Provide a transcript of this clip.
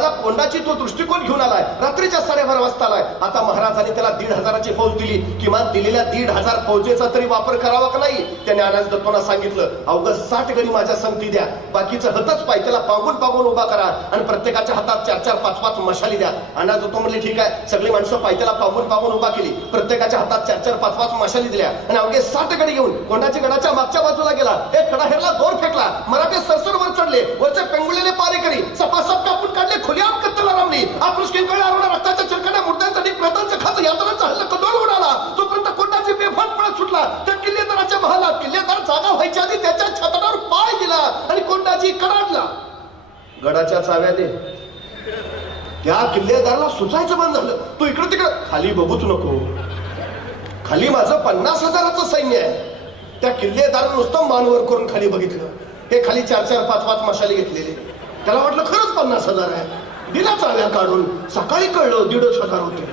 माझा कोंडाची तो दृष्टिकोन घेऊन आलाय. रात्रीच्या साडेबारा वाजता आलाय. आता महाराजांनी त्याला दीड हजाराची फौज दिली. किमान दिलेल्या दीड हजार फौजेचा तरी वापर करावा का नाही? त्याने अनाज दत्तोना सांगितलं अवघं साठ गणी माझ्या संगती द्या. बाकीचं हतच पाय. त्याला पांगून पांगून उभा करा. आणि प्रत्येकाच्या हातात चार चार पाच पाच मशाली द्या. अनाज दत्तो म्हणले ठीक आहे. सगळी माणसं पायथ्याला पांगून पांगून उभा केली. प्रत्येकाच्या हातात चार चार पाच पाच मशाली दिल्या. आणि अवघे साठ गडी घेऊन कोंडाच्या गडाच्या मागच्या बाजूला गेला. एक कडा हेरला दोर फेकला. मराठे सरसर वर चढले. वरचे पेंगुलेले पाच कत्तला रामली आकृष्टींकडे आरोडा रक्ताच्या चिरकड्या मुर्द्यांसाठी प्रतांचं खाचं यात्रा हल्ला कदोल उडाला. तोपर्यंत कोंडाची बेफाट पळत सुटला त्या किल्लेदाराच्या महालात किल्लेदार जागा व्हायच्या आधी त्याच्या छतावर पाय दिला आणि कोंडाची कडाडला गडाच्या चाव्याने. त्या किल्लेदाराला सुचायचं बंद झालं. तू इकडं तिकडं खाली बघूच नको. खाली माझं पन्नास हजाराचं सैन्य आहे. त्या किल्लेदारानं नुसतं मानवर करून खाली बघितलं. हे खाली चार चार पाच पाच मशाले घेतलेले. त्याला वाटलं खरंच पन्नास हजार आहे. दिला चाव्या काढून सकाळी कळलं दीडच हजार होते.